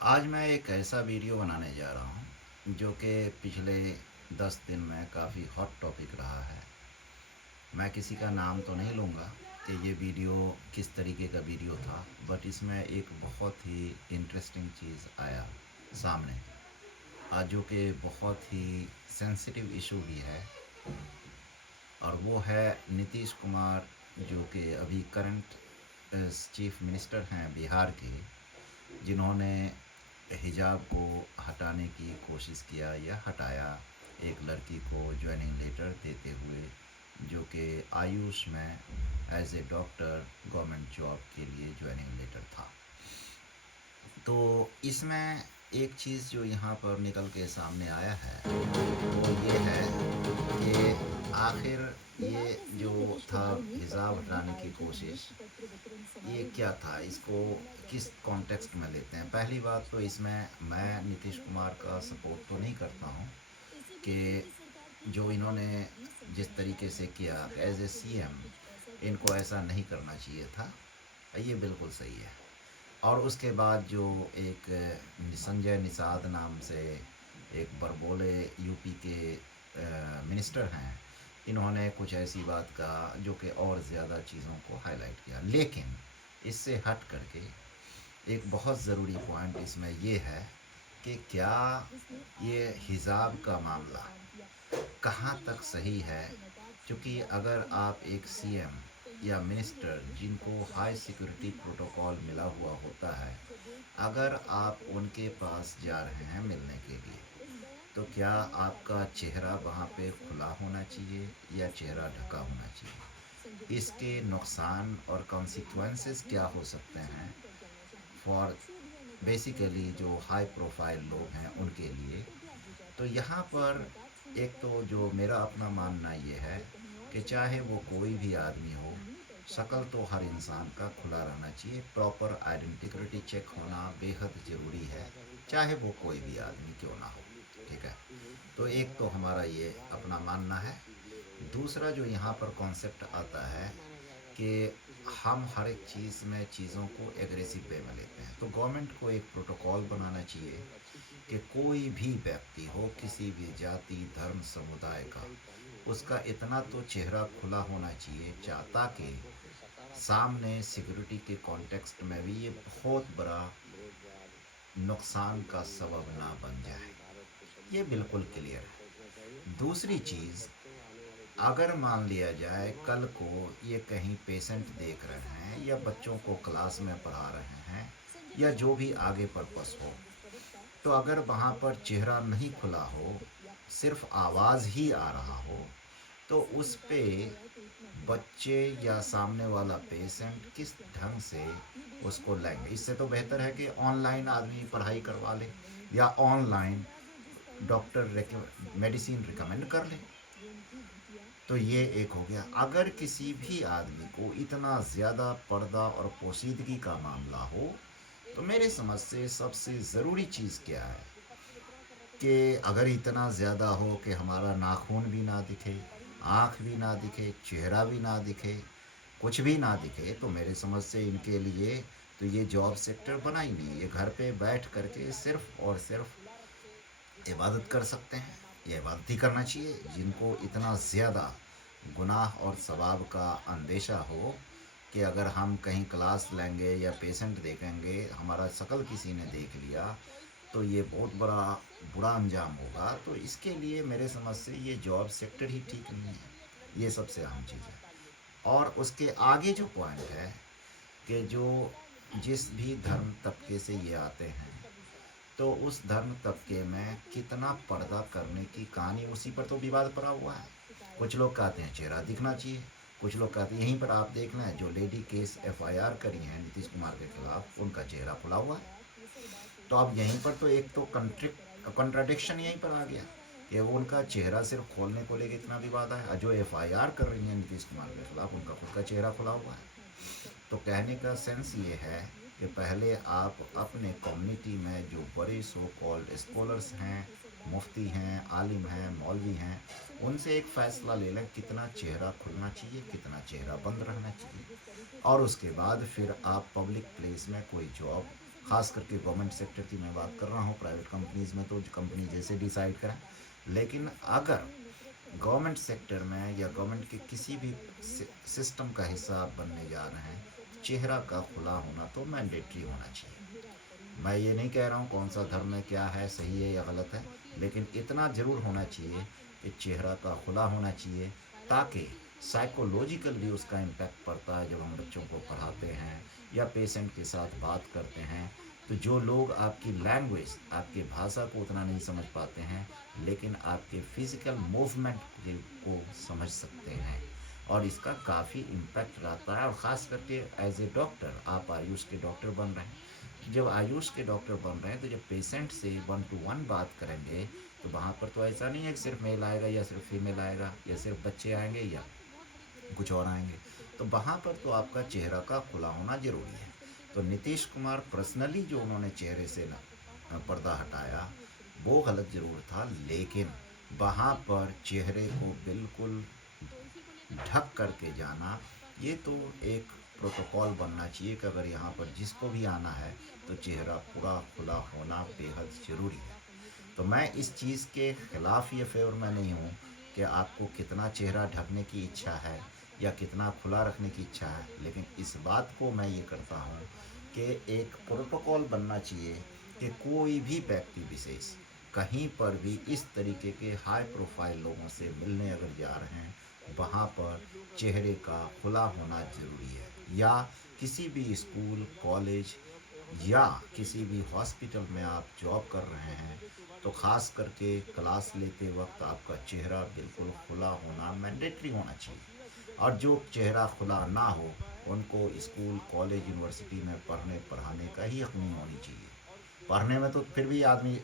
आज मैं एक ऐसा वीडियो बनाने जा रहा हूँ जो कि पिछले 10 दिन में काफ़ी हॉट टॉपिक रहा है। मैं किसी का नाम तो नहीं लूँगा कि ये वीडियो किस तरीके का वीडियो था, बट इसमें एक बहुत ही इंटरेस्टिंग चीज़ आया सामने आज, जो कि बहुत ही सेंसिटिव इशू भी है। और वो है नीतीश कुमार, जो कि अभी करंट चीफ मिनिस्टर हैं बिहार के, जिन्होंने हिजाब को हटाने की कोशिश किया या हटाया एक लड़की को ज्वाइनिंग लेटर देते हुए, जो कि आयुष में as a doctor government job के लिए ज्वाइनिंग लेटर था। तो इसमें एक चीज़ जो यहाँ पर निकल के सामने आया है वो ये है कि आखिर ये जो था हिजाब हटाने की कोशिश, ये क्या था, इसको किस कॉन्टेक्स्ट में लेते हैं। पहली बात तो इसमें मैं नीतीश कुमार का सपोर्ट तो नहीं करता हूँ कि जो इन्होंने जिस तरीके से किया एज ए सीएम, इनको ऐसा नहीं करना चाहिए था, ये बिल्कुल सही है। और उसके बाद जो एक संजय निषाद नाम से एक बरबोले यूपी के मिनिस्टर हैं, इन्होंने कुछ ऐसी बात कहा जो कि और ज़्यादा चीज़ों को हाईलाइट किया। लेकिन इससे हट करके एक बहुत ज़रूरी पॉइंट इसमें ये है कि क्या ये हिजाब का मामला कहाँ तक सही है। क्योंकि अगर आप एक सीएम या मिनिस्टर जिनको हाई सिक्योरिटी प्रोटोकॉल मिला हुआ होता है, अगर आप उनके पास जा रहे हैं मिलने के लिए, तो क्या आपका चेहरा वहाँ पे खुला होना चाहिए या चेहरा ढका होना चाहिए। इसके नुकसान और कॉन्सिक्वेंसेस क्या हो सकते हैं फॉर बेसिकली जो हाई प्रोफाइल लोग हैं उनके लिए। तो यहाँ पर एक तो जो मेरा अपना मानना ये है कि चाहे वो कोई भी आदमी हो, शक्ल तो हर इंसान का खुला रहना चाहिए। प्रॉपर आइडेंटिटी चेक होना बेहद ज़रूरी है, चाहे वो कोई भी आदमी क्यों ना हो। ठीक है, तो एक तो हमारा ये अपना मानना है। दूसरा जो यहाँ पर कॉन्सेप्ट आता है कि हम हर एक चीज़ में चीज़ों को एग्रेसिव वे में लेते हैं, तो गवर्नमेंट को एक प्रोटोकॉल बनाना चाहिए कि कोई भी व्यक्ति हो, किसी भी जाति धर्म समुदाय का, उसका इतना तो चेहरा खुला होना चाहिए ताकि सामने सिक्योरिटी के कॉन्टेक्स्ट में भी ये बहुत बड़ा नुकसान का सबब ना बन जाए। ये बिल्कुल क्लियर है। दूसरी चीज़, अगर मान लिया जाए कल को ये कहीं पेशेंट देख रहे हैं या बच्चों को क्लास में पढ़ा रहे हैं या जो भी आगे पर्पस हो, तो अगर वहाँ पर चेहरा नहीं खुला हो, सिर्फ आवाज़ ही आ रहा हो, तो उस पे बच्चे या सामने वाला पेशेंट किस ढंग से उसको लेंगे। इससे तो बेहतर है कि ऑनलाइन आदमी पढ़ाई करवा ले या ऑनलाइन डॉक्टर मेडिसिन रिकमेंड कर ले। तो ये एक हो गया। अगर किसी भी आदमी को इतना ज़्यादा पर्दा और पोशीदगी का मामला हो, तो मेरे समझ से सबसे ज़रूरी चीज़ क्या है कि अगर इतना ज़्यादा हो कि हमारा नाखून भी ना दिखे, आँख भी ना दिखे, चेहरा भी ना दिखे, कुछ भी ना दिखे, तो मेरे समझ से इनके लिए तो ये जॉब सेक्टर बना ही नहीं। ये घर पे बैठ करके सिर्फ़ और सिर्फ इबादत कर सकते हैं। ये इबादत ही करना चाहिए। जिनको इतना ज़्यादा गुनाह और सवाब का अंदेशा हो कि अगर हम कहीं क्लास लेंगे या पेशेंट देखेंगे, हमारा शक्ल किसी ने देख लिया, तो ये बहुत बड़ा बुरा अंजाम होगा। तो इसके लिए मेरे समझ से ये जॉब सेक्टर ही ठीक नहीं है। ये सबसे अहम चीज़ है। और उसके आगे जो पॉइंट है कि जो जिस भी धर्म तबके से ये आते हैं, तो उस धर्म तबके में कितना पर्दा करने की कहानी, उसी पर तो विवाद पड़ा हुआ है। कुछ लोग कहते हैं चेहरा दिखना चाहिए, कुछ लोग कहते हैं, यहीं पर आप देख लें, जो लेडी केस एफआईआर करी हैं नीतीश कुमार के खिलाफ, उनका चेहरा खुला हुआ है। तो अब यहीं पर तो एक तो कंट्राडिक्शन यहीं पर आ गया कि वो उनका चेहरा सिर्फ खोलने को लेकर इतना विवाद है, जो एफआईआर कर रही हैं नीतीश कुमार के खिलाफ, उनका खुद का चेहरा खुला हुआ है। तो कहने का सेंस ये है कि पहले आप अपने कम्युनिटी में जो बड़े सो कॉल्ड स्कॉलर्स हैं, मुफ्ती हैं, आलिम हैं, मौलवी हैं, उनसे एक फ़ैसला ले लें कितना चेहरा खुलना चाहिए, कितना चेहरा बंद रहना चाहिए। और उसके बाद फिर आप पब्लिक प्लेस में कोई जॉब, ख़ास करके गवर्नमेंट सेक्टर की मैं बात कर रहा हूँ। प्राइवेट कंपनीज़ में तो कंपनी जैसे डिसाइड करें, लेकिन अगर गवर्नमेंट सेक्टर में या गवर्नमेंट के किसी भी सिस्टम का हिस्सा आप बनने जा रहे हैं, चेहरा का खुला होना तो मैंडेटरी होना चाहिए। मैं ये नहीं कह रहा हूँ कौन सा धर्म में क्या है, सही है या गलत है, लेकिन इतना ज़रूर होना चाहिए कि चेहरा का खुला होना चाहिए, ताकि साइकोलॉजिकल भी उसका इम्पैक्ट पड़ता है। जब हम बच्चों को पढ़ाते हैं या पेशेंट के साथ बात करते हैं, तो जो लोग आपकी लैंग्वेज, आपकी भाषा को उतना नहीं समझ पाते हैं, लेकिन आपके फिज़िकल मूवमेंट को समझ सकते हैं, और इसका काफ़ी इम्पैक्ट रहता है। और ख़ास करके एज ए डॉक्टर, आप आयुष के डॉक्टर बन रहे हैं, जब आयुष के डॉक्टर बन रहे हैं तो जब पेशेंट से 1 to 1 बात करेंगे, तो वहाँ पर तो ऐसा नहीं है कि सिर्फ मेल आएगा या सिर्फ फीमेल आएगा या सिर्फ बच्चे आएंगे या कुछ और आएंगे, तो वहाँ पर तो आपका चेहरा का खुला होना ज़रूरी है। तो नीतीश कुमार पर्सनली जो उन्होंने चेहरे से पर्दा हटाया, वो गलत ज़रूर था, लेकिन वहाँ पर चेहरे को बिल्कुल ढक करके जाना, ये तो एक प्रोटोकॉल बनना चाहिए कि अगर यहाँ पर जिसको भी आना है तो चेहरा पूरा खुला होना बेहद ज़रूरी है। तो मैं इस चीज़ के ख़िलाफ़ ये फेवर में नहीं हूँ कि आपको कितना चेहरा ढकने की इच्छा है या कितना खुला रखने की इच्छा है, लेकिन इस बात को मैं ये करता हूँ कि एक प्रोटोकॉल बनना चाहिए कि कोई भी व्यक्ति विशेष कहीं पर भी इस तरीके के हाई प्रोफाइल लोगों से मिलने अगर जा रहे हैं, वहाँ पर चेहरे का खुला होना ज़रूरी है। या किसी भी स्कूल, कॉलेज या किसी भी हॉस्पिटल में आप जॉब कर रहे हैं, तो ख़ास करके क्लास लेते वक्त आपका चेहरा बिल्कुल खुला होना मैंडेटरी होना चाहिए। और जो चेहरा खुला ना हो, उनको स्कूल, कॉलेज, यूनिवर्सिटी में पढ़ाने का ही हक़ नहीं होनी चाहिए। पढ़ने में तो फिर भी आदमी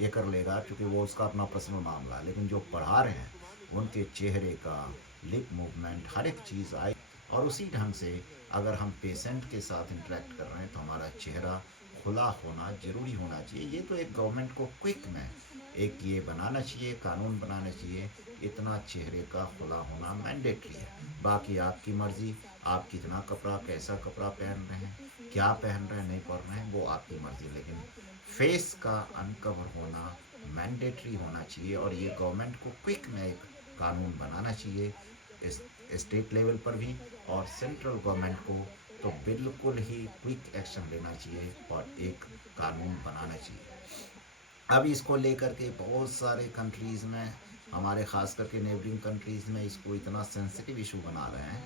ये कर लेगा, क्योंकि वो उसका अपना पर्सनल मामला है, लेकिन जो पढ़ा रहे हैं उनके चेहरे का लिप मूवमेंट हर एक चीज़ आए। और उसी ढंग से अगर हम पेशेंट के साथ इंटरेक्ट कर रहे हैं, तो हमारा चेहरा खुला होना ज़रूरी होना चाहिए। ये तो एक गवर्नमेंट को क्विक में एक ये बनाना चाहिए, कानून बनाना चाहिए, इतना चेहरे का खुला होना मैंडेटरी है। बाकी आपकी मर्ज़ी, आप कितना कपड़ा, कैसा कपड़ा पहन रहे हैं, क्या पहन रहे हैं, नहीं पहन रहे हैं, वो आपकी मर्ज़ी, लेकिन फेस का अनकवर होना मैंडेटरी होना चाहिए। और ये गवर्नमेंट को क्विक में एक कानून बनाना चाहिए, इस स्टेट लेवल पर भी, और सेंट्रल गवर्नमेंट को तो बिल्कुल ही क्विक एक्शन लेना चाहिए और एक कानून बनाना चाहिए। अब इसको लेकर के बहुत सारे कंट्रीज़ में, हमारे ख़ास करके नेबरिंग कंट्रीज़ में, इसको इतना सेंसिटिव इशू बना रहे हैं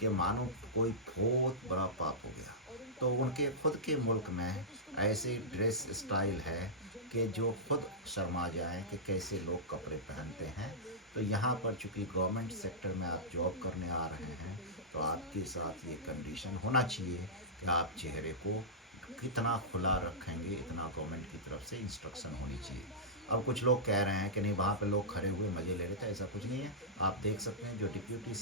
कि मानो कोई बहुत बड़ा पाप हो गया। तो उनके खुद के मुल्क में ऐसे ड्रेस स्टाइल है कि जो खुद शर्मा जाएं कि कैसे लोग कपड़े पहनते हैं। तो यहाँ पर चूँकि गवर्नमेंट सेक्टर में आप जॉब करने आ रहे हैं, तो आपके साथ ये कंडीशन होना चाहिए कि आप चेहरे को कितना खुला रखेंगे, इतना गवर्नमेंट की तरफ से इंस्ट्रक्शन होनी चाहिए। अब कुछ लोग कह रहे हैं कि नहीं, वहाँ पे लोग खड़े हुए मज़े ले रहे थे, ऐसा कुछ नहीं है। आप देख सकते हैं जो डिप्यूटी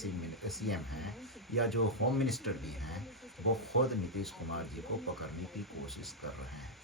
CM हैं या जो होम मिनिस्टर भी हैं, वो खुद नीतीश कुमार जी को पकड़ने की कोशिश कर रहे हैं।